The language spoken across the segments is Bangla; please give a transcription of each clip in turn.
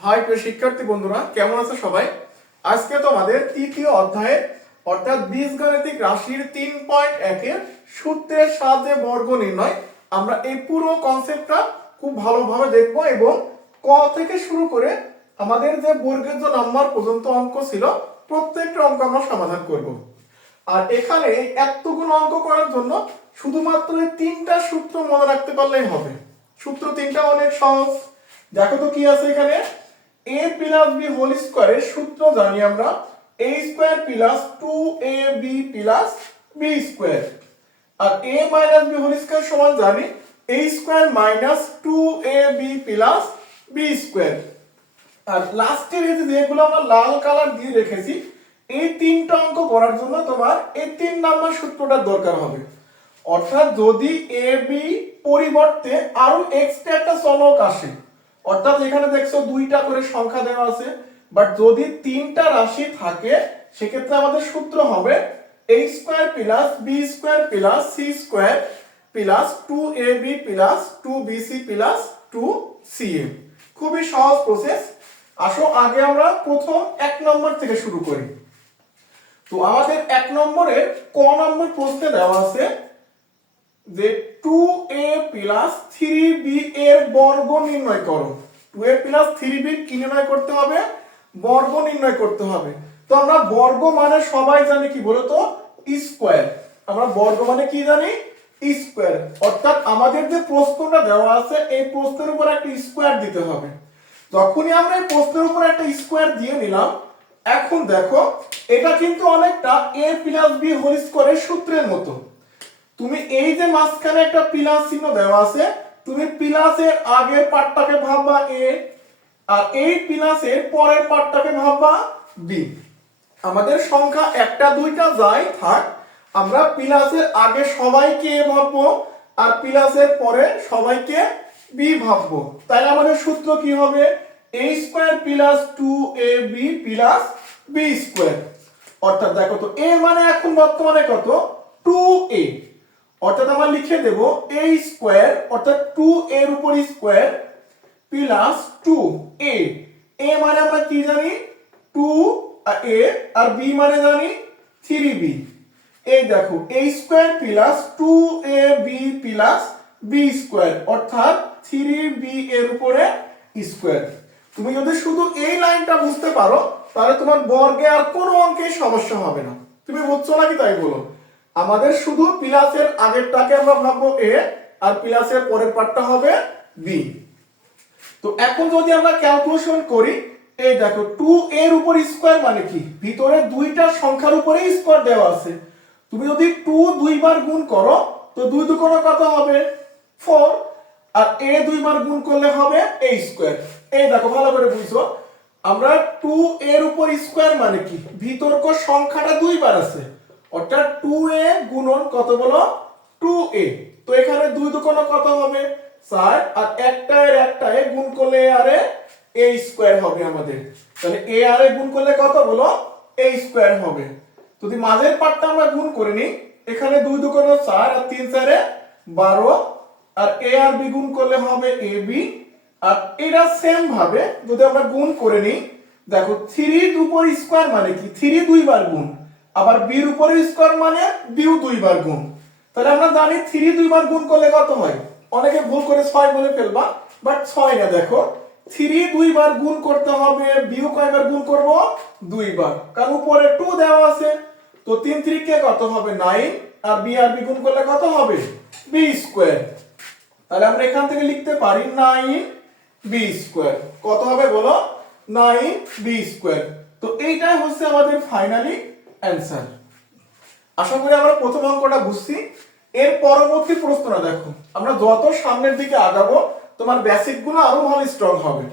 হাই প্রিয় শিক্ষার্থী বন্ধুরা, কেমন আছো সবাই? আজকে তোমাদের তৃতীয় অধ্যায়ে, অর্থাৎ বীজগাণিতিক রাশির তিন পয়েন্ট একের সূত্রের সাহায্যে বর্গ নির্ণয়, আমরা এই পুরো কনসেপ্টটা খুব ভালোভাবে দেখব এবং ক থেকে শুরু করে আমাদের যে বর্গের যে নাম্বার পর্যন্ত অঙ্ক ছিল, প্রত্যেকটা অঙ্ক আমরা সমাধান করব। আর এখানে এতগুলো অঙ্ক করার জন্য শুধুমাত্র এই তিনটা সূত্র মনে রাখতে পারলেই হবে। সূত্র তিনটা অনেক সহজ। দেখো তো কি আছে এখানে? এ প্লাস বি হোল স্কোয়ারের সূত্র জানি আমরা। A square plus two A B plus B square R A minus B whole square সমান জানি A square minus two A B plus B square আর লাস্টের এই যেগুলো আমরা লাল কালার দিয়ে রেখেছি, এই তিনটা অঙ্ক করার জন্য তোমার এই তিন নাম্বার সূত্রটা দরকার হবে। অর্থাৎ যদি এ বি পরিবর্তে আরও এক্সট্রা একটা চলক আসে অর্থাৎ এখানে দেখছ দুইটা করে সংখ্যা দেওয়া আছে বাট যদি তিনটা রাশি থাকে, সেক্ষেত্রে আমাদের সূত্র হবে a square plus B square plus C square plus two A B plus two B C plus two C A খুবই সহজ প্রসেস আসো, আগে আমরা প্রথম এক নম্বর থেকে শুরু করি। তো আমাদের এক নম্বরের ক নম্বর প্রশ্নে দেওয়া আছে যে two A plus three B এর বর্গ নির্ণয় করো। Two A plus three B কি নির্ণয় করতে হবে? বর্গ নির্ণয় করতে হবে। তো আমরা বর্গ মানে সবাই জানি কি বলতো? স্কোয়ার। আমরা বর্গ মানে কি জানি? স্কোয়ার। অর্থাৎ আমাদের যে প্রশ্নটা দেওয়া আছে, এই প্রশ্নের উপর একটা স্কোয়ার দিতে হবে। যখনই আমরা এই প্রশ্নের উপর একটা স্কোয়ার দিয়ে নিলাম, এখন দেখো, এটা কিন্তু অনেকটা এ প্লাস বি হোল স্কোয়ারের সূত্রের মতো। তুমি এই যে মাঝখানে একটা প্লাস চিহ্ন দেওয়া আছে, তুমি প্লাসের আগের পার্টটাকে ভাববা এ আর এই প্লাসের পরের পার্টটাকে ভাববা বি। আমাদের সংখ্যা একটা, দুইটা যাই থাক। আমরা প্লাসের আগে সবাইকে এ ভাববো আর প্লাসের পরে সবাইকে বি ভাববো। তাহলে আমাদের সূত্র কি হবে? a square plus two A B plus B square. অর্থাৎ দেখো তো a মানে এখন বর্তমানে কত? Two A. অর্থাৎ আমরা লিখে দেব a স্কোয়ার অর্থাৎ টু এর উপর square plus two A A মানে আমরা কি জানি? টু এ আর বি মানে জানি থ্রি বি এই দেখো, a square plus two A B plus B square অর্থাৎ থ্রি বি এর উপরে স্কোয়ার তুমি যদি শুধু এই লাইনটা বুঝতে পারো, তাহলে তোমার বর্গে আর কোনো অঙ্কেই সমস্যা হবে না। তুমি বুঝছ নাকি তাই বলো? আমাদের শুধু প্লাসের আগেরটাকে আমরা ভাববো এ, আর প্লাসের পরের পার্টটা হবে বি। তো এখন যদি আমরা ক্যালকুলেশন করি, এই দেখো টু এর উপর স্কোয়ার মানে কি? ভিতরে দুইটা সংখ্যার উপরে স্কোয়ার দেওয়া আছে। তুমি যদি টু দুইবার গুণ করো, তো দুই দুকোণ কত হবে? ফোর আর এ দুইবার গুণ করলে হবে এ স্কোয়ার এই দেখো, ভালো করে বুঝছ? আমরা টু এর উপর স্কোয়ার মানে কি? বিতর্ক সংখ্যাটা দুইবার আছে। অর্থাৎ টু এ গুণন কত বলো? টু এ তো এখানে দুই দুকোণ কত হবে? চার। আর একটা এর একটা এ গুণ করলে আরে এ স্কোয়ার হবে আমাদের। তাহলে এ আর এ গুণ করলে কত বলো? এ স্কোয়ার হবে। যদি মাঝের পার্টটা আমরা গুণ করে নিই, এখানে দুই দুকোণ চার আর তিন চারে বারো। আর এ আর বি গুণ করলে হবে এ বি আর এটা সেম ভাবে যদি আমরা গুণ করে নিই, দেখো থ্রি উপর স্কোয়ার মানে কি? থ্রি দুইবার গুণ। আবার বির উপরে স্কোয়ার মানে বিউ দুইবার গুণ। তাহলে আমরা জানি থ্রি দুইবার গুণ করলে কত হয়? অনেকে ভুল করে ছয় বলে ফেলবা বাট ছয় না, দেখো। থ্রি দুইবার গুণ করতে হবে, বিউ কয়বার গুণ করব? দুইবার। কারণ উপরে টু দেওয়া আছে, তো তিন থ্রি কে কত হবে? নাইন আর বি আর বি গুণ করলে কত হবে? বি স্কোয়ার তাহলে আমরা এখান থেকে লিখতে পারি নাইন বি স্কোয়ার কত হবে বলো? নাইন বি স্কোয়ার তো এইটাই হচ্ছে আমাদের ফাইনালি অ্যান্সার আশা করি আমরা প্রথম অঙ্কটা বুঝছি। এর পরবর্তী প্রশ্নটা দেখো। আমরা যত সামনের দিকে আগাবো, তোমার বেসিকগুলো আরও ভালো স্ট্রং হবে।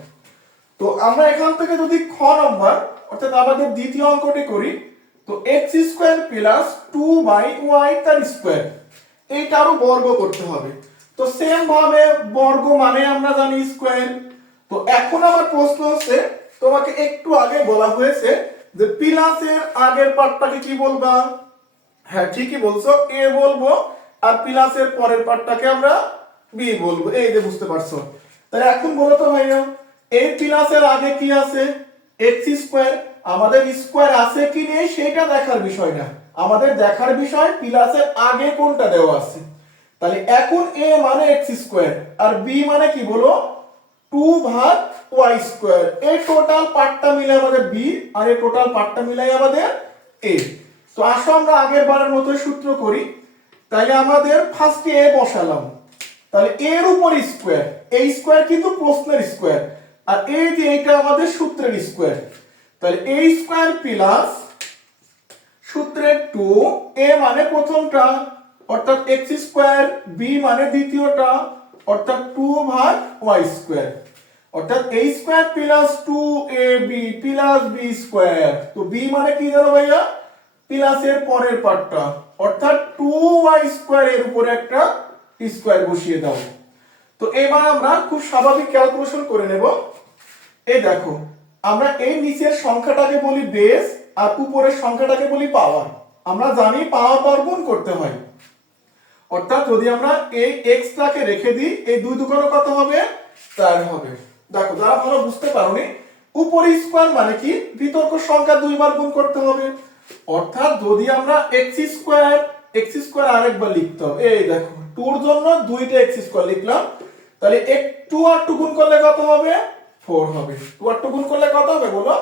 তো আমরা এখান থেকে যদি খ নম্বর অর্থাৎ আমাদের দ্বিতীয় অঙ্কটি করি, তো X square plus two by Y তার স্কোয়ার এইটা আরও বর্গ করতে হবে। তো সেম ভাবে বর্গ মানে আমরা জানি স্কোয়ার তো এখন আমার প্রশ্ন হচ্ছে, তোমাকে একটু আগে বলা হয়েছে যে প্লাসের আগের পার্টটাকে কি বলবা? হ্যাঁ ঠিকই বলছো, এ বলব আর প্লাসের পরের পার্টটাকে আমরা বি বলব। এই যে বুঝতে পারছ। তাহলে এখন বলো তো ভাইয়া এই প্লাসের আগে কি আছে? এক্স স্কোয়ার আমাদের স্কোয়ার আছে কি নেই সেটা দেখার বিষয় না আমাদের দেখার বিষয় প্লাসের আগে কোনটা দেওয়া আছে। তাহলে এখন এ মানে এক্স স্কোয়ার আর বি মানে কি বলো? টু ভাগ ওয়াই স্কোয়ার। এই টোটাল পার্টটা মিলে আমাদের বি, আর এই টোটাল পার্টটা মিলে আমাদের এ। তো আসো আমরা আগের বারের মতো সূত্র করি। তাহলে আমাদের ফার্স্টে এ বসালাম। তাহলে এর উপর স্কোয়ার। এই স্কোয়ার কিন্তু প্রশ্নের স্কোয়ার। আর এই যে এইটা আমাদের সূত্রের স্কোয়ার। তাহলে এই স্কোয়ার প্লাস সূত্রের টু, এ মানে প্রথমটা, অর্থাৎ এক্স স্কোয়ার, বি মানে দ্বিতীয়টা, অর্থাৎ টু ভাগ ওয়াই স্কোয়ার। অর্থাৎ A square plus B plus B square তো বি মানে কি জানো ভাইয়া? প্লাসের পরের পার্টটা অর্থাৎ টু ওয়াই স্কোয়ার এর উপরে একটা স্কোয়ার বসিয়ে দাও। তো এবার আমরা খুব স্বাভাবিক ক্যালকুলেশন করে নেব। এই দেখো, আমরা এই নিচের সংখ্যাটাকে বলি বেস আর উপরের সংখ্যাটাকে বলি পাওয়ার আমরা জানি পাওয়ার পাওয়ার গুণ করতে হয়। অর্থাৎ যদি আমরা এই এক্সটাকে রেখে দিই, এই দুই দুগুণ কত হবে? চার হবে। দেখো, যারা ভালো বুঝতে পারোনি, উপরে স্কোয়ার মানে কি? বিতর্ক সংখ্যা দুইবার গুণ করতে হবে। অর্থাৎ যদি আমরা এক্স স্কোয়ার এক্স স্কোয়ার আরেকবার লিখতে হবে, এই দেখো টুর জন্য দুইটা এক্স স্কোয়ার লিখলাম, তাহলে এক টু আর টু গুণ করলে কত হবে? ফোর হবে। টু আর টু গুণ করলে কত হবে বলো?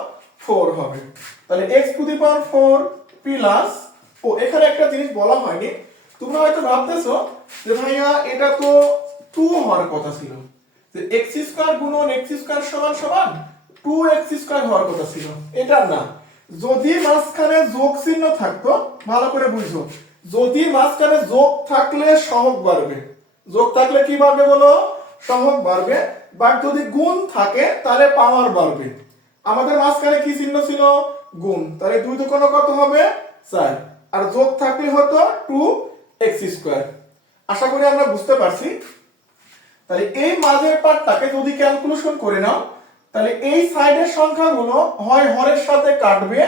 ফোর হবে। তাহলে X to the power four plus ও, এখানে একটা জিনিস বলা হয়নি। তোমরা হয়তো ভাবতেছো যে ভাইয়া, এটা তো টু হওয়ার কথা ছিল। এক্স স্কোয়ার গুণন এক্স স্কোয়ার সমান সমান টু এক্স স্কোয়ার হওয়ার কথা ছিল। এটা না। যদি মাঝখানে যোগ চিহ্ন থাকতো, ভালো করে বুঝো। যদি মাঝখানে যোগ থাকলে সহগ বাড়বে। যোগ থাকলে কি বাড়বে বলো? সহগ বাড়বে। বাট যদি গুণ থাকে, তাহলে পাওয়ার বাড়বে। আমাদের মাঝখানে কি চিহ্ন ছিল? গুণ। তাহলে দুই দুকোণ কত হবে? চার। আর যোগ থাকলে হতো টু এক্স স্কোয়ার। আশা করি আমরা বুঝতে পারছি। তাহলে এই মাঝের পার্টটাকে যদি ক্যালকুলেশন করে নাও, তাহলে এই সাইডের সংখ্যাগুলো হয় হরের সাথে কাটবে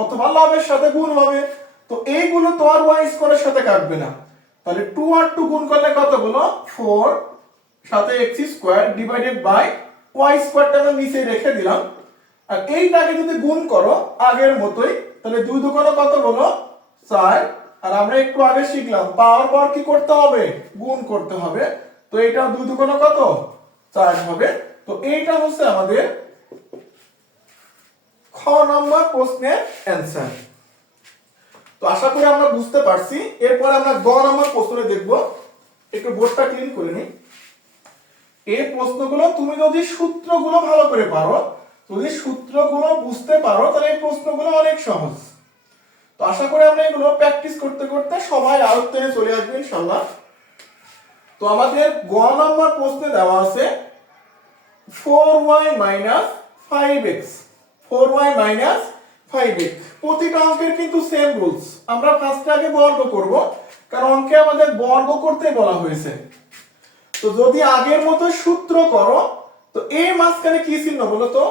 অথবা লাভের সাথে গুণ হবে। তো এইগুলো তো আর ওয়াই স্কোয়ারের সাথে কাটবে না। তাহলে টু আর টু গুণ করলে কত হলো ফোর সাথে X square divided by Y স্কোয়ারটা আমরা নিচে রেখে দিলাম। আর এইটাকে যদি গুণ করো আগের মতোই, তাহলে দুই দুগুণ কত হলো চার। আর আমরা একটু আগে শিখলাম পাওয়ার পর কি করতে হবে? গুণ করতে হবে। তো এটা দুই দুগুণ কত? চার হবে। তো এইটা হচ্ছে আমাদের খ নম্বর প্রশ্নের অ্যান্সার তো আশা করি আমরা বুঝতে পারছি। এরপর আমরা গ নম্বর প্রশ্নে দেখব। একটু বোর্ডটা ক্লিন করে নিই। এই প্রশ্নগুলো তুমি যদি সূত্রগুলো ভালো করে পারো, যদি সূত্রগুলো বুঝতে পারো, তাহলে এই প্রশ্নগুলো অনেক সহজ। তো আশা করি আমরা এগুলো প্র্যাকটিস করতে করতে সবাই আয়ত্তে চলে আসবে ইনশাল্লাহ তো আমাদের গ নম্বর প্রশ্নে দেওয়া আছে four Y minus five X four Y minus five X প্রতিটা অঙ্কের কিন্তু সেম রুলস আমরা ফার্স্টে আগে বর্গ করব, কারণ অঙ্কে আমাদের বর্গ করতে বলা হয়েছে। তো যদি আগের মতো সূত্র করো, তো এই মাঝখানে কি চিহ্ন বলো তো?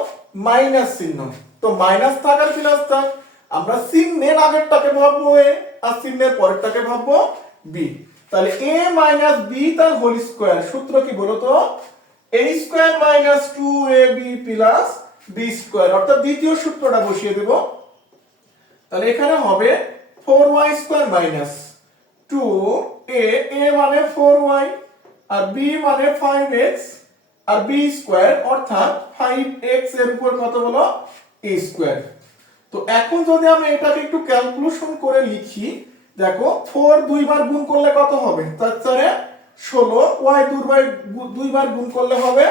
মাইনাস চিহ্ন। তো মাইনাস থাকার প্লাস থাক আমরা চিহ্নের আগেরটাকে ভাববো এ, আর চিহ্নের পরেরটাকে ভাববো বি। তাহলে এ মাইনাস বি তার হোল স্কোয়ার সূত্র কি বলো তো A square minus two A B plus B square অর্থাৎ দ্বিতীয় সূত্রটা বসিয়ে দেব। তাহলে এখানে হবে four Y square minus two A A মানে ফোর ওয়াই আর বি মানে ফাইভ এক্স আর বি স্কোয়ার অর্থাৎ ফাইভ এক্সের উপর কত হলো এ স্কোয়ার তো এখন যদি আমরা এটাকে একটু ক্যালকুলেশন করে লিখি দেখো ফোর দুইবার গুণ করলে কত হবে? তার চারে ষোলো ওয়াই দুইবার দুইবার গুণ করলে হবে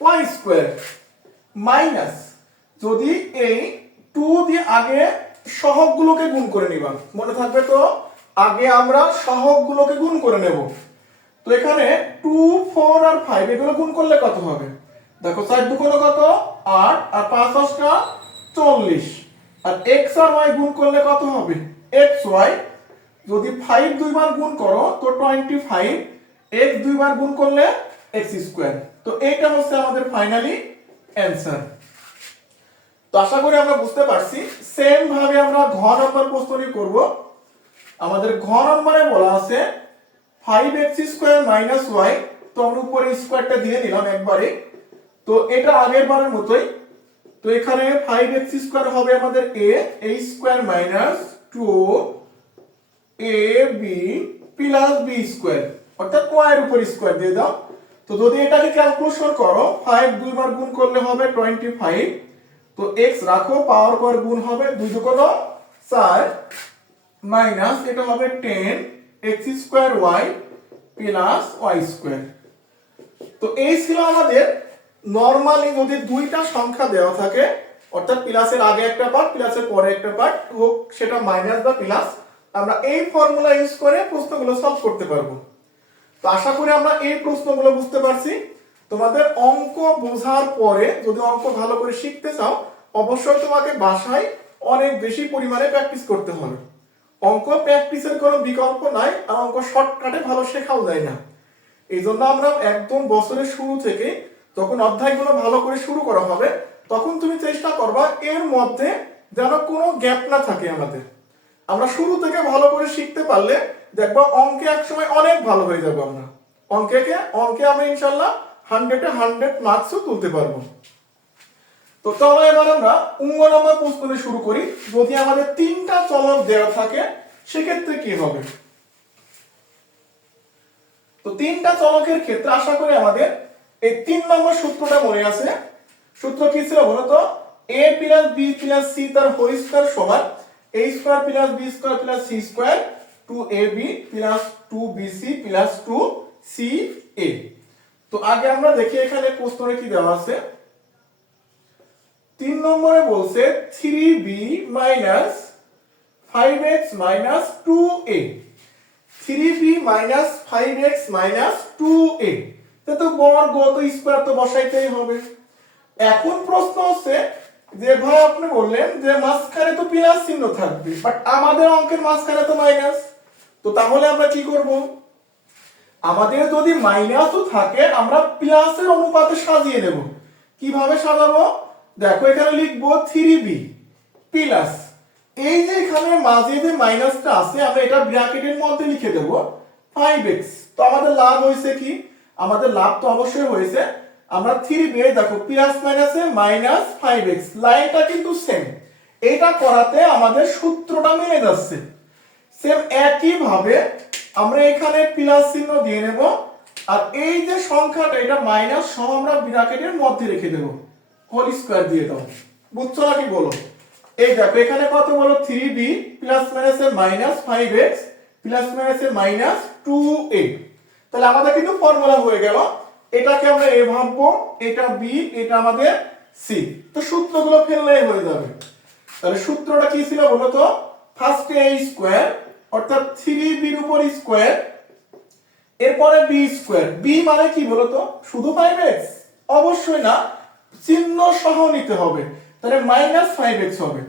ওয়াই স্কোয়ার মাইনাস যদি এই টু দিয়ে আগে সহগগুলোকে গুণ করে নিবা, মনে থাকবে তো? আগে আমরা সহগগুলোকে গুণ করে নেব। তো এখানে টু ফোর আর ফাইভ এগুলো গুণ করলে কত হবে? দেখো, চার দুগুণ কত? আট, আর পাঁচ দশটা চল্লিশ। আর এক্স আর ওয়াই গুণ করলে কত হবে? এক্স ওয়াই যদি ফাইভ দুইবার গুণ করো, তো টোয়েন্টি ফাইভ এক্স দুইবার গুণ করলে এক্স স্কোয়ার তো এইটা হচ্ছে আমাদের ফাইনালি অ্যান্সার তো আশা করি আমরা বুঝতে পারছি সেম ভাবে আমরা ঘ নম্বর প্রশ্নটি করব। আমাদের ঘ নম্বরে বলা আছে five X square minus Y তো আমরা উপরে স্কোয়ারটা দিয়ে নিলাম একবারে। তো এটা আগের বারের মতোই। তো এখানে ফাইভ এক্স স্কোয়ার হবে আমাদের A A square minus two A B plus B square অর্থাৎ ওয়াই এর উপর স্কোয়ার দিয়ে দাও। তো যদি এটাকে ক্যালকুলেশন করো ফাইভ দুইবার গুণ করলে হবে টোয়েন্টি ফাইভ তো এক্স রাখো পাওয়ার পর গুণ হবে দুই দুগুণ চার। মাইনাস এটা হবে ten X square Y plus Y square তো এই ছিল আমাদের নর্মালি যদি দুইটা সংখ্যা দেওয়া থাকে, অর্থাৎ প্লাসের আগে একটা পার্ট প্লাসের পরে একটা পার্ট হোক সেটা মাইনাস বা প্লাস আমরা এই ফর্মুলা ইউজ করে প্রশ্নগুলো সলভ করতে পারব। তো আশা করি আমরা এই প্রশ্নগুলো বুঝতে পারছি। তোমাদের অঙ্ক বোঝার পরে যদি অঙ্ক ভালো করে শিখতে চাও, অবশ্যই তোমাকে বাসায় অনেক বেশি পরিমাণে প্র্যাকটিস করতে হবে। অঙ্ক প্র্যাকটিসের কোনো বিকল্প নাই আর অঙ্ক শর্টকাটে ভালো শেখাও যায় না। এই জন্য আমরা একদম বছরের শুরু থেকে যখন অধ্যায়গুলো ভালো করে শুরু করা হবে, তখন তুমি চেষ্টা করবা এর মধ্যে যেন কোনো গ্যাপ না থাকে আমাদের। আমরা শুরু থেকে ভালো করে শিখতে পারলে দেখবা অঙ্কে একসময় অনেক ভালো হয়ে যাব আমরা। অঙ্কেকে অঙ্কে আমরা ইনশাল্লাহ হান্ড্রেডে হান্ড্রেড মার্কসও তুলতে পারব। তো চলো এবার আমরা উঙ্গ নম্বর প্রশ্ন শুরু করি। যদি আমাদের তিনটা চলক দেওয়া থাকে, সেক্ষেত্রে কি হবে? তো তিনটা চলকের ক্ষেত্রে আশা করি আমাদের এই তিন নম্বর সূত্রটা মনে আছে। সূত্র কি ছিল বলতো? A plus B plus C তার হোল সমান A square plus B square plus C square two A B plus two তো আগে আমরা দেখি এখানে প্রশ্নটা কি দেওয়া আছে। তিন নম্বরে বলছে three B minus five X minus two A three B minus five X minus two A তো বর্গ, তো স্কোয়ার তো বসাইতেই হবে। এখন প্রশ্ন হচ্ছে যে ভাই আপনি বললেন যে মাঝখানে তো প্লাস চিহ্ন থাকবে বাট আমাদের অঙ্কের মাঝখানে তো মাইনাস তো তাহলে আমরা কি করব? আমাদের যদি মাইনাসও থাকে, আমরা প্লাসের অনুপাতে সাজিয়ে নেব। কীভাবে সাজাবো? দেখো এখানে লিখব থ্রি বি প্লাস এই যে এখানে মাঝে যে মাইনাসটা আছে, আমরা এটা ব্র্যাকেটের মধ্যে লিখে দেব ফাইভ এক্স তো আমাদের লাভ হয়েছে কি? আমাদের লাভ তো অবশ্যই হয়েছে আমরা থ্রি বি দেখো প্লাস মাইনাসে মাইনাস ফাইভ এক্স লাইনটা কিন্তু সেম এটা করাতে আমাদের সূত্রটা মিলে যাচ্ছে। সেম একই ভাবে আমরা এখানে প্লাস চিহ্ন দিয়ে নেব, আর এই যে সংখ্যাটা, এটা মাইনাস সহ আমরা ব্র্যাকেটের মধ্যে রেখে দেব। হোল স্কয়ার দিয়ে দাও। বুঝছ নাকি বলো? এই দেখো, এখানে কত বলো? থ্রি বি প্লাস মাইনাসে মাইনাস ফাইভ এক্স প্লাস মাইনাসে মাইনাস টু এ তাহলে আমাদের কিন্তু ফর্মুলা হয়ে গেল। এটাকে আমরা এ ভাববো এটা বি এটা আমাদের সি তো সূত্রগুলো ফেললেই হয়ে যাবে। তাহলে সূত্রটা কি ছিল বলো তো ফার্স্টে এ স্কোয়ার অর্থাৎ থ্রি বির উপর স্কোয়ার এরপরে বি স্কোয়ার বি মানে কি বলতো? শুধু ফাইভ এক্স অবশ্যই না, চিহ্ন সহ নিতে হবে। তাহলে মাইনাস ফাইভ এক্স হবে।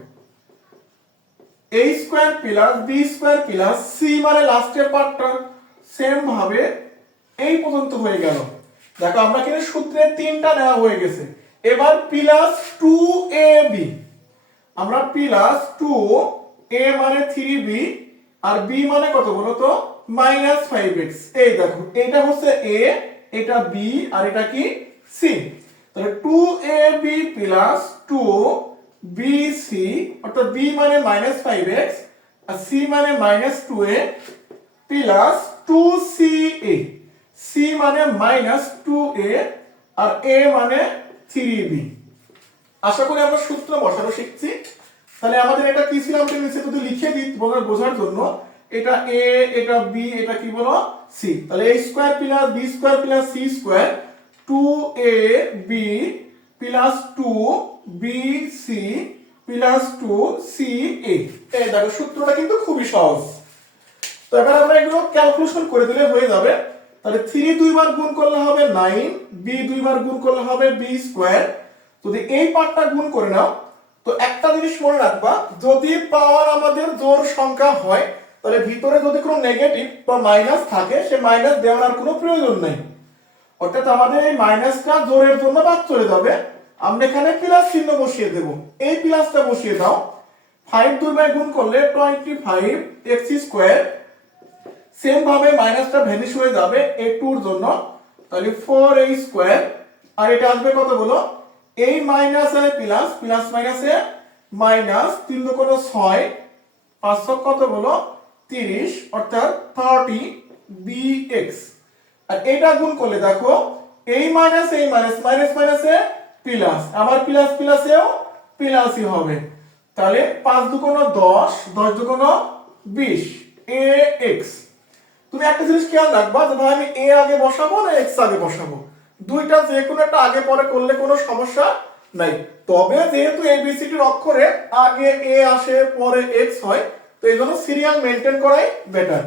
A square plus B square plus C মানে লাস্টের পার্টটা সেম ভাবে এই পর্যন্ত হয়ে গেল। দেখো, আমরা কিন্তু সূত্রের তিনটা নেওয়া হয়ে গেছে। এবার প্লাস টু এ বি আমরা প্লাস টু এ মানে থ্রি বি আর বি মানে কত বলো তো? মাইনাস ফাইভ এক্স এই দেখো, এটা হচ্ছে এ এটা বি আর এটা কি? সি তাহলে two A B plus two B C অর্থাৎ বি মানে মাইনাস ফাইভ এক্স আর সি মানে minus two A plus two C A C মানে মাইনাস টু এ আর এ মানে থ্রি বি আশা করি আমরা সূত্র বসানো শিখছি। তাহলে আমাদের এটা কি ছিল আমাদের নিচে যদি লিখে দিই তোমাদের বোঝার জন্য। এটা এ এটা বি এটা কি বলো? সি তাহলে A square plus B square plus C square two A B plus two B C plus two C A এই দেখো সূত্রটা কিন্তু খুবই সহজ। তো এবার আমরা এগুলো ক্যালকুলেশন করে দিলে হয়ে যাবে। তাহলে থ্রি দুইবার গুণ করলে হবে নাইন বি দুইবার গুণ করলে হবে বি স্কোয়ার যদি এই পার্টটা গুণ করে নাও, তো একটা জিনিস মনে রাখবা, যদি পাওয়ার আমাদের জোর সংখ্যা হয়, তাহলে ভিতরে যদি কোনো নেগেটিভ বা মাইনাস থাকে, সে মাইনাস দেওয়ার আর কোনো প্রয়োজন নেই। অর্থাৎ আমাদের এই মাইনাসটা জোরের জন্য বাদ চলে যাবে। আমরা এখানে প্লাস চিহ্ন বসিয়ে দেব। এই প্লাসটা বসিয়ে দাও। ফাইভ দুইবার গুণ করলে twenty five X square same ভাবে মাইনাসটা ভ্যানিশ হয়ে যাবে এ টুর জন্য। তাহলে ফোর এ স্কোয়ার আর এটা আসবে কত বলো? এই মাইনাস এ প্লাস প্লাস মাইনাসে মাইনাস তিন দু দুগুণ ছয় পাঁচশো কত বলো? তিরিশ, অর্থাৎ থার্টি বি এক্স আর এটা গুণ করলে দেখো এই মাইনাস এই মাইনাস মাইনাস মাইনাসে প্লাস আবার প্লাস প্লাসেও প্লাসই হবে। তাহলে পাঁচ দুগুণ দশ দশ দুগুণ বিশ এ এক্স তুমি একটা জিনিস খেয়াল রাখবা যে ভাই আমি এ আগে বসাবো না এক্স আগে বসাবো। দুইটা যে কোনো একটা আগে পরে করলে কোনো সমস্যা নাই। তবে যেহেতু এবিসিডির অক্ষরে আগে এ আসে, পরে এক্স হয়, তো এই জন্য সিরিয়াল মেনটেন করাই বেটার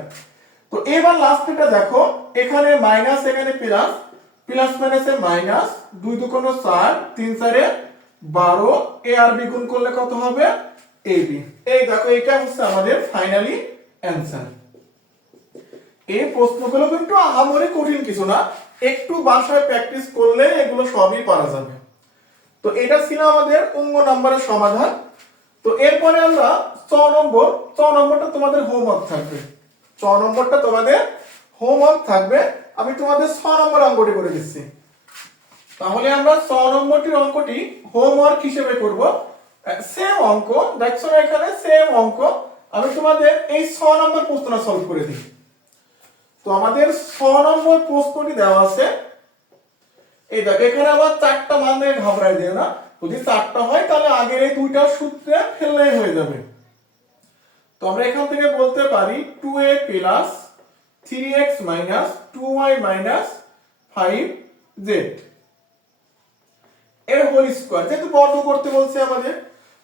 তো এবার লাস্টটা দেখো, এখানে মাইনাস এখানে প্লাস প্লাস মাইনাসে মাইনাস দুই দু দুকোনো চার, তিন চারে বারো এ আর বি গুণ করলে কত হবে? এ বি এই দেখো এটা হচ্ছে আমাদের ফাইনালি অ্যান্সার এই প্রশ্নগুলো কিন্তু আহামরি কঠিন কিছু না। একটু বাসায় প্র্যাকটিস করলে এগুলো সবই পারা যাবে। তো এটা ছিল আমাদের অঙ্গ নাম্বারের সমাধান। তো এরপরে আমরা ছ নম্বর, ছ নম্বরটা তোমাদের হোমওয়ার্ক থাকবে। ছ নম্বরটা তোমাদের হোমওয়ার্ক থাকবে। আমি তোমাদের ছ নম্বর অঙ্কটি করে দিচ্ছি। তাহলে আমরা ছ নম্বরটির অঙ্কটি হোমওয়ার্ক হিসেবে করব। সেম অঙ্ক, দেখছ এখানে? সেম অঙ্ক। আমি তোমাদের এই ছ নম্বর প্রশ্নটা সলভ করে দিই। তো আমাদের ছ নম্বর প্রশ্নটি দেওয়া আছে। এই দেখো, এখানে আবার চারটা মান দিয়ে ঘাবড়াই দিও না। যদি চারটা হয়, তাহলে আগের এই দুইটা সূত্রে ফেললেই হয়ে যাবে। তো আমরা এখান থেকে বলতে পারি two A plus three X minus two Y minus five Z এর হোল স্কোয়ার যেহেতু বর্গ করতে বলছে আমাদের।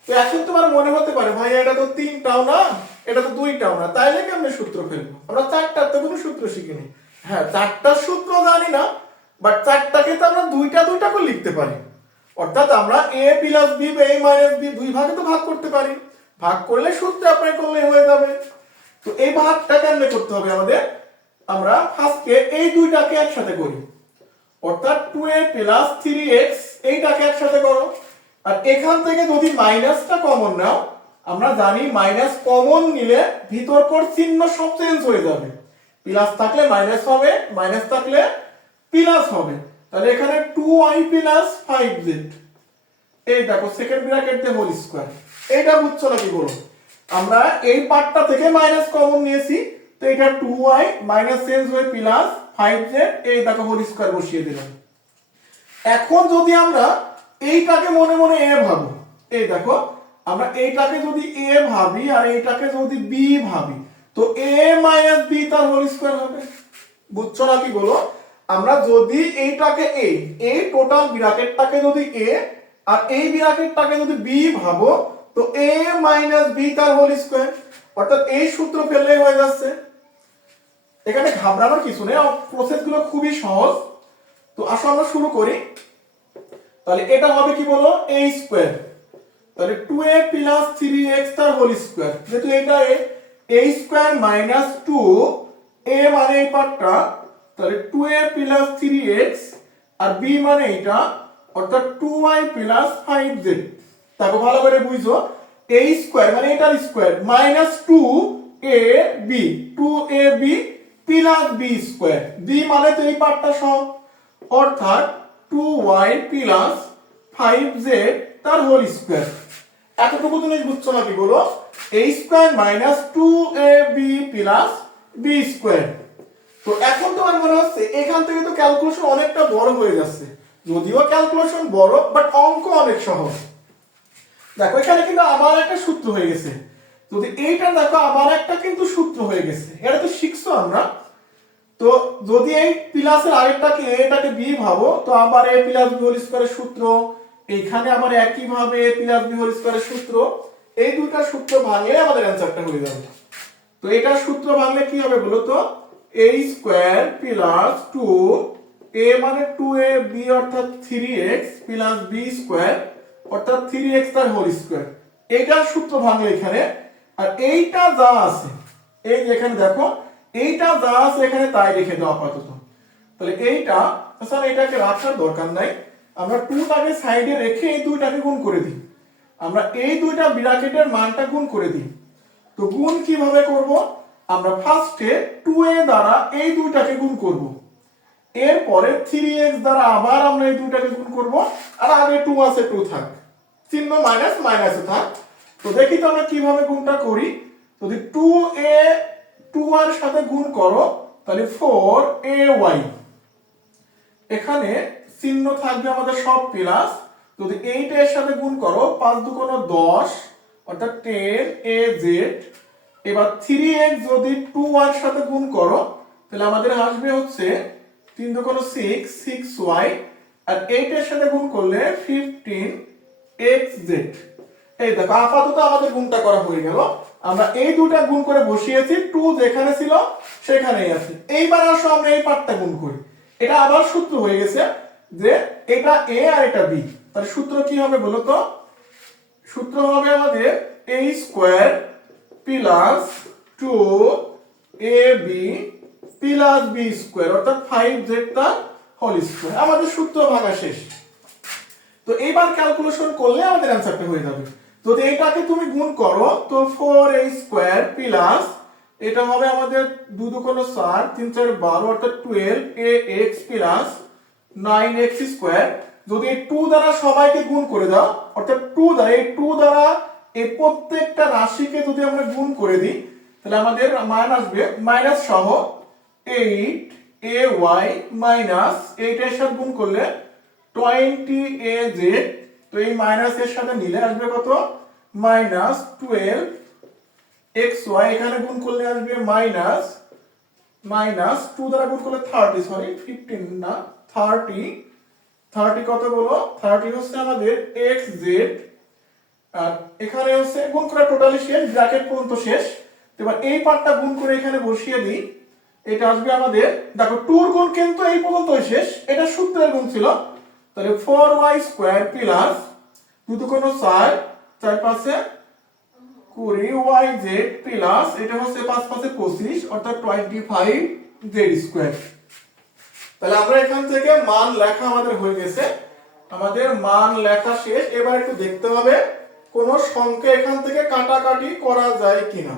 তো এখন তোমার মনে হতে পারে, ভাই, এটা তো তিনটাও না? এটা তো দুইটাও না তাইলে কেমনে সূত্র ফেলব? আমরা চারটার তো কোনো সূত্র শিখিনি। হ্যাঁ চারটার সূত্র জানি না বাট চারটাকে তো আমরা দুইটা দুইটা করে লিখতে পারি। অর্থাৎ আমরা A plus B A minus B দুই ভাগে তো ভাগ করতে পারি। ভাগ করলে সূত্র অ্যাপ্লাই করলে হয়ে যাবে। তো এই ভাগটা কেমনে করতে হবে আমাদের? আমরা ফার্স্টে এই দুইটাকে একসাথে করি। অর্থাৎ two A plus three X এইটাকে একসাথে করো। আর এখান থেকে যদি মাইনাসটা কমন নাও আমরা জানি মাইনাস কমন নিলে ভিতরকর চিহ্ন সব চেঞ্জ হয়ে যাবে। প্লাস থাকলে মাইনাস হবে মাইনাস থাকলে প্লাস হবে। তাহলে এখানে two I plus five Z এই দেখো সেকেন্ড ব্র্যাকেট দিয়ে হোল স্কোয়ার এইটা বুঝছ নাকি বলো? আমরা এই পার্টটা থেকে মাইনাস কমন নিয়েছি, তো এটা টু আই মাইনাস চেঞ্জ হয়ে প্লাস ফাইভ জেড এই দেখো হোল স্কোয়ার বসিয়ে দিলাম। এখন যদি আমরা এইটাকে মনে মনে এ ভাবো, এই দেখো আমরা এইটাকে যদি এ ভাবি আর এইটাকে যদি বি ভাবি, তো এ মাইনাস বি তার হোল স্কোয়ার হবে। বুঝছ না কি বলো? আমরা যদি এইটাকে এ এই টোটাল ব্র্যাকেটটাকে যদি এ আর এই ব্র্যাকেটটাকে যদি বি ভাবো, তো এ মাইনাস বি তার হোল স্কোয়ার অর্থাৎ এই সূত্র ফেললেই হয়ে যাচ্ছে। এখানে ঘাবড়ানোর কিছু নেই প্রসেসগুলো খুবই সহজ। তো আসো আমরা শুরু করি। তাহলে এটা হবে কি বলো? এ স্কোয়ার তাহলে টু 2a প্লাস 3x তার হোল স্কোয়ার যেহেতু এটা a a square minus 2 a মানে এই পার্টটা তাহলে টু 2a প্লাস 3x আর b মানে এটা, অর্থাৎ টু 2y প্লাস 5z তাকে ভালো করে বুঝো। A স্কোয়ার মানে এটার square minus 2ab 2ab plus b square b মানে তো এই পার্টটা সব। অর্থাৎ two Y plus five Z তার হোল স্কোয়ার এতটুকু জিনিস বুঝছ নাকি বলো? A square minus two A B plus B square তো এখন তোমার মনে হচ্ছে এখান থেকে তো ক্যালকুলেশন অনেকটা বড় হয়ে যাচ্ছে। যদিও ক্যালকুলেশন বড় বাট অঙ্ক অনেক সহজ। দেখো, এখানে কিন্তু আবার একটা সূত্র হয়ে গেছে। যদি এইটা দেখো, আবার একটা কিন্তু সূত্র হয়ে গেছে। এটা তো শিখছো আমরা। তো যদি এই প্লাসের আরেকটাকে এটাকে বি ভাবো, তো আবার এ প্লাস বি হোল স্কয়ারের সূত্র এখানে আবার একই ভাবে এ প্লাস বি হোল স্কয়ারের সূত্র, এই দুইটা সূত্র ভাঙলে আমাদের অ্যানসারটা হয়ে যাবে। তো এটার সূত্র ভাঙলে কি হবে বলো তো? a square plus two a মানে টু এ বি অর্থাৎ three x plus b square অর্থাৎ থ্রি এক্স তার হোল স্কয়ার এইটার সূত্র ভাঙলে এখানে, আর এইটা যা আছে, এই যে এখানে দেখো, এইটা যা আছে এখানে তাই রেখে দাও আপাতত। তাহলে এইটা স্যার এটাকে রাখার দরকার নাই। আমরা টুটাকে সাইডে রেখে এই দুইটাকে গুণ করে দিই। আমরা এই দুইটা ব্র্যাকেটের মানটা গুণ করে দিই। তো গুণ কীভাবে করব? আমরা ফার্স্টে টু এ দ্বারা এই দুইটাকে গুণ করব। এরপরে থ্রি দ্বারা আবার আমরা এই দুইটাকে গুণ করব। আর আগে টু আছে টু থাক। চিহ্ন মাইনাস মাইনাসে থাক। তো দেখি তো আমরা কীভাবে গুণটা করি। যদি টু এ টু আর সাথে গুণ করো, তাহলে ফোর এ ওয়াই এখানে চিহ্ন থাকবে আমাদের সব প্লাস যদি এইটা এর সাথে গুণ করো, পাঁচ দুকোনো দশ, অর্থাৎ টেন এ জেড এবার থ্রি এক্স যদি টু ওয়ার সাথে গুণ করো, তাহলে আমাদের আসবে হচ্ছে তিন দুকোনো সিক্স সিক্স ওয়াই আর এইটার সাথে গুণ করলে ফিফটিন এক্স জেড এই দেখো, আপাতত আমাদের গুণটা করা হয়ে গেল। আমরা এই দুটা গুণ করে বসিয়েছি টু যেখানে ছিল সেখানেই আছে। এইবার আসো আমরা এই পার্টটা গুণ করি। এটা আবার সূত্র হয়ে গেছে। যে এটা এ আর এটা বি তার সূত্র কি হবে বলো তো সূত্র হবে আমাদের a square plus two a b plus b square অর্থাৎ ফাইভ জেড তার হোল স্কোয়ার আমাদের সূত্র ভাঙা শেষ। তো এইবার ক্যালকুলেশন করলে আমাদের অ্যান্সারটা হয়ে যাবে। যদি এটাকে তুমি গুণ করো, তো ফোর এ স্কোয়ার প্লাস এটা হবে আমাদের দু দু দুকোনো চার তিন চার বারো, অর্থাৎ twelve a x plus nine x square যদি এই টু দ্বারা সবাইকে গুণ করে দাও, অর্থাৎ টু দ্বারা, এই টু দ্বারা এই প্রত্যেকটা রাশিকে যদি আমরা গুণ করে দিই, তাহলে আমাদের মান আসবে মাইনাস সহ এইট এ ওয়াই মাইনাস এইটের সাথে গুণ করলে টোয়েন্টি এ জেড তো এই মাইনাস এর সাথে নিলে আসবে কত? মাইনাস টুয়েলভ এক্স ওয়াই এখানে গুণ করলে আসবে মাইনাস মাইনাস টু দ্বারা গুণ করলে থার্টি সরি ফিফটিন না। থার্টি থার্টি কত বলো? থার্টি হচ্ছে আমাদের এক্স জেড, আর এখানে হচ্ছে গুণ করা টোটালি শেষ, ব্র্যাকেট পর্যন্ত শেষ। এবার এই পার্টটা গুণ করে এখানে বসিয়ে দিই। এটা আসবে আমাদের, দেখো, টুর গুণ কিন্তু এই পর্যন্তই শেষ, এটা সূত্রের গুণ ছিল। তাহলে ফোর ওয়াই স্কোয়ার প্লাস দুটো কোনো চার চার পাশে কুড়ি ওয়াই জেড প্লাস, এটা হচ্ছে পাঁচ পাশে পঁচিশ, অর্থাৎ টোয়েন্টি ফাইভ জেড স্কোয়ার। তাহলে আমরা এখান থেকে মান লেখা আমাদের হয়ে গেছে। আমাদের মান লেখা শেষ। এবার একটু দেখতে হবে কোন সংখ্যা এখান থেকে কাটাকাটি করা যায় কিনা।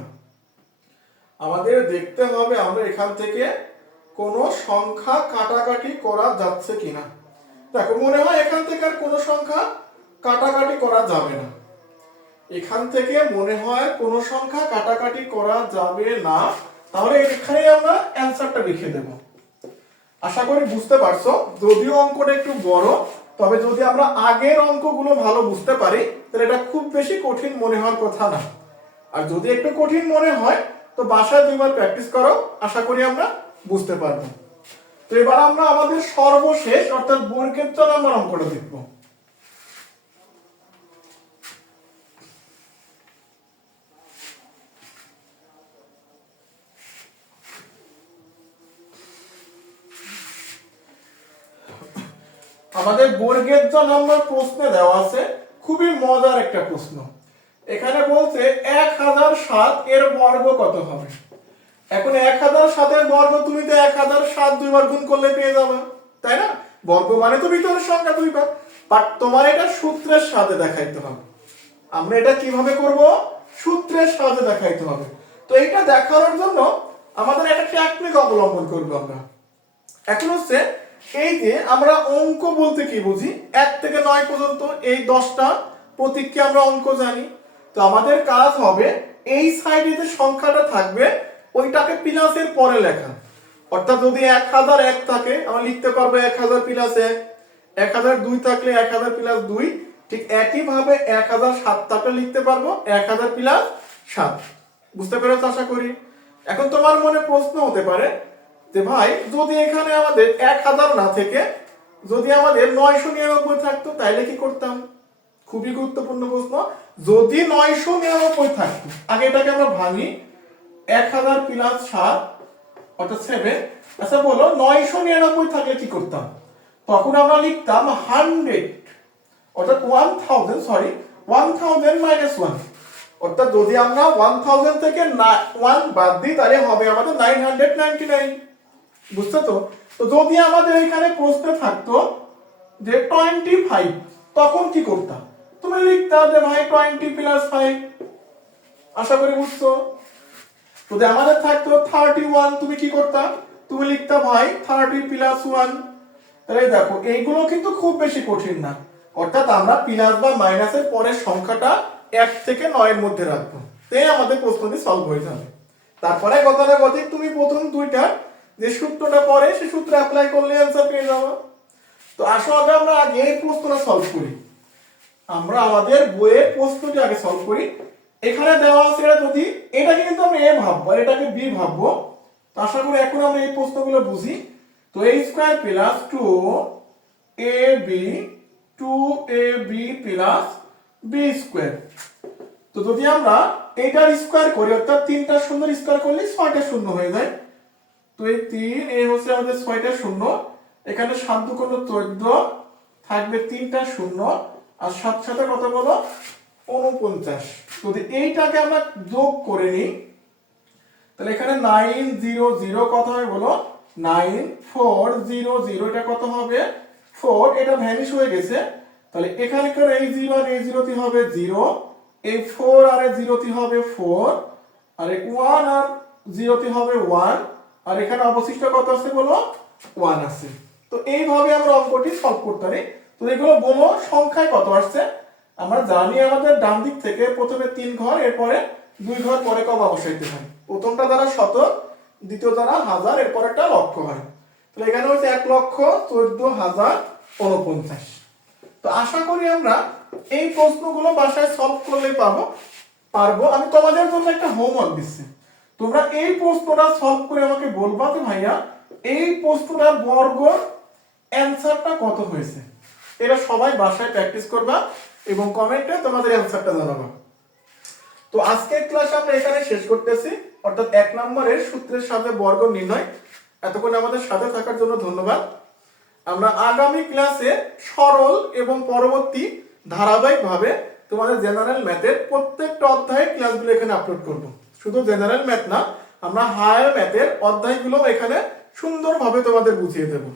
আমাদের দেখতে হবে আমরা এখান থেকে কোন সংখ্যা কাটাকাটি করা যাচ্ছে কিনা। দেখো, মনে হয় এখান থেকে আর কোনো সংখ্যা কাটাকাটি করা যাবে না। এখান থেকে মনে হয় কোনো সংখ্যা কাটাকাটি করা যাবে না। তাহলে এখানে আমরা অ্যান্সারটা লিখে দেব। আশা করি বুঝতে পারছ। যদিও অঙ্কটা একটু বড়, তবে যদি আমরা আগের অঙ্কগুলো ভালো বুঝতে পারি, তাহলে এটা খুব বেশি কঠিন মনে হওয়ার কথা না। আর যদি একটু কঠিন মনে হয়, তো বাসায় দুইবার প্র্যাকটিস করো, আশা করি আমরা বুঝতে পারব। তো এবার আমরা আমাদের সর্বশেষ, অর্থাৎ বর্গের নাম্বার অঙ্কটা দেখব। আমাদের বর্গের জ নম্বর প্রশ্নে দেওয়া আছে, খুবই মজার একটা প্রশ্ন। এখানে বলছে, এক হাজার সাত এর বর্গ কত হবে? এখন এক হাজার সাতের বর্গ তুমি তো এক হাজার সাত দুইবার গুণ করলে পেয়ে যাবে, তাই না? বর্গ মানে তো ভিতরের সংখ্যা দুইবার। বাট তোমার এটা সূত্রের সাথে দেখাইতে হবে। আমরা এটা কীভাবে করব? সূত্রের সাথে দেখাইতে হবে। তো এটা দেখানোর জন্য আমাদের একটা টেকনিক অবলম্বন করব আমরা। এখন হচ্ছে এই যে আমরা অঙ্ক বলতে কি বুঝি? এক থেকে নয় পর্যন্ত এই দশটা প্রতীককে আমরা অঙ্ক জানি। তো আমাদের কাজ হবে এই সাইডে যে সংখ্যাটা থাকবে, ওইটাকে প্লাসের পরে লেখা। অর্থাৎ যদি এক হাজার এক থাকে, আমরা লিখতে পারব এক হাজার প্লাস এক। এক হাজার দুই থাকলে এক হাজার প্লাস দুই। ঠিক একই ভাবে এক হাজার সাত থাকলে লিখতে পারব, এক হাজার প্লাস সাত। বুঝতে পেরেছ আশা করি? এখন তোমার মনে প্রশ্ন হতে পারে যে ভাই, যদি এখানে আমাদের এক হাজার না থেকে, যদি আমাদের নয়শো নিরানব্বই থাকতো, তাইলে কি করতাম? খুবই গুরুত্বপূর্ণ প্রশ্ন। যদি নয়শো নিরানব্বই থাকতো, আগে এটাকে আমরা ভাঙি, এক হাজার প্লাস সাত, অর্থাৎ সেভেন আচ্ছা বলো, নয়শো নিরানব্বই থাকলে কি করতাম? তখন আমরা লিখতাম হান্ড্রেড অর্থাৎ one thousand sorry one thousand minus one অর্থাৎ যদি আমরা ওয়ান থাউজেন্ড থেকে ওয়ান বাদ দিই, তাহলে হবে আমাদের নাইন হান্ড্রেড নাইনটি নাইন বুঝছ তো? তো যদি আমাদের এখানে প্রশ্ন থাকতো যে টোয়েন্টি ফাইভ তখন কি করতাম তুমি লিখতা যে ভাই টোয়েন্টি প্লাস ফাইভ আশা করি বুঝছ? যদি আমাদের থাকতো থার্টি ওয়ান তুমি কি করতা? তুমি লিখতে ভাই থার্টি প্লাস ওয়ান তাহলে দেখো, এইগুলো কিন্তু খুব বেশি কঠিন না। অর্থাৎ আমরা প্লাস বা মাইনাসের পরের সংখ্যাটা এক থেকে নয়ের মধ্যে রাখব। তাই আমাদের প্রশ্নটি সলভ হয়ে যাবে। তারপরে গতানুগতিক তুমি প্রথম দুইটা যে সূত্রটা পরে সেই সূত্র অ্যাপ্লাই করলে অ্যান্সার পেয়ে যাব। তো আসো আগে আমরা আগে এই প্রশ্নটা সলভ করি। আমরা আমাদের বইয়ের প্রশ্নটি আগে সলভ করি। এখানে দেওয়া আছে এটা যদি, এটাকে কিন্তু আমরা এ ভাববো আর এটাকে বি ভাববো। তো আশা করি এখন আমরা এই প্রশ্নগুলো বুঝি। তো a square plus two a b two a b plus b square তো যদি আমরা এটার স্কোয়ার করি, অর্থাৎ তিনটা শূন্য স্কোয়ার করলে ছয়টা শূন্য হয়ে যায়। তো এই তিন, এই হচ্ছে আমাদের ছয়টা শূন্য। এখানে সাত দুকোণ চোদ্দ থাকবে তিনটা শূন্য, আর সাত সাথে কত বলো? উনপঞ্চাশ যদি এইটাকে আমরা যোগ করে নিই, তাহলে এখানে নাইন জিরো জিরো কত হয় বলো? নাইন ফোর জিরো জিরো, এটা কত হবে? ফোর, এটা ভ্যানিশ হয়ে গেছে। তাহলে এখানে করে এই জিরো আর এই জিরোটি হবে জিরো, এই ফোর আর এই জিরোটি হবে ফোর, আর এই ওয়ান আর জিরোটি হবে ওয়ান। আর এখানে অবশিষ্ট কত আছে বলো? ওয়ান আছে। তো এইভাবে আমরা অঙ্কটি সলভ করতে পারি। তো এগুলো বলো সংখ্যায় কত আসছে? আমরা জানি আমাদের ডান দিক থেকে প্রথমে তিন ঘর, এরপরে দুই ঘর, পরে কম বসাইতে হয় প্রথমটা দ্বারা শত দ্বিতীয় দ্বারা হাজার, এরপর একটা লক্ষ হয়। তো এখানে হচ্ছে এক লক্ষ চোদ্দ হাজার উনপঞ্চাশ তো আশা করি আমরা এই প্রশ্নগুলো বাসায় সলভ করলে পাবো। পারব। আমি তোমাদের জন্য একটা হোমওয়ার্ক দিচ্ছি। তোমরা এই প্রশ্নটা সলভ করে আমাকে বলবা যে ভাইয়া, এই প্রশ্নটার বর্গ অ্যান্সারটা কত হয়েছে? এটা সবাই বাসায় প্র্যাকটিস করবা এবং কমেন্টে তোমাদের অ্যান্সারটা জানাবা। তো আজকের ক্লাস আমরা এখানে শেষ করতেছি। অর্থাৎ এক নম্বরের সূত্রের সাথে বর্গ নির্ণয়। এতক্ষণ আমাদের সাথে থাকার জন্য ধন্যবাদ। আমরা আগামী ক্লাসে সরল এবং পরবর্তী ধারাবাহিকভাবে তোমাদের জেনারেল ম্যাথের প্রত্যেকটা অধ্যায়ের ক্লাসগুলো এখানে আপলোড করব। শুধু জেনারেল ম্যাথ না আমরা হায়ার ম্যাথের অধ্যায়গুলো এখানে সুন্দরভাবে তোমাদের বুঝিয়ে দেবো।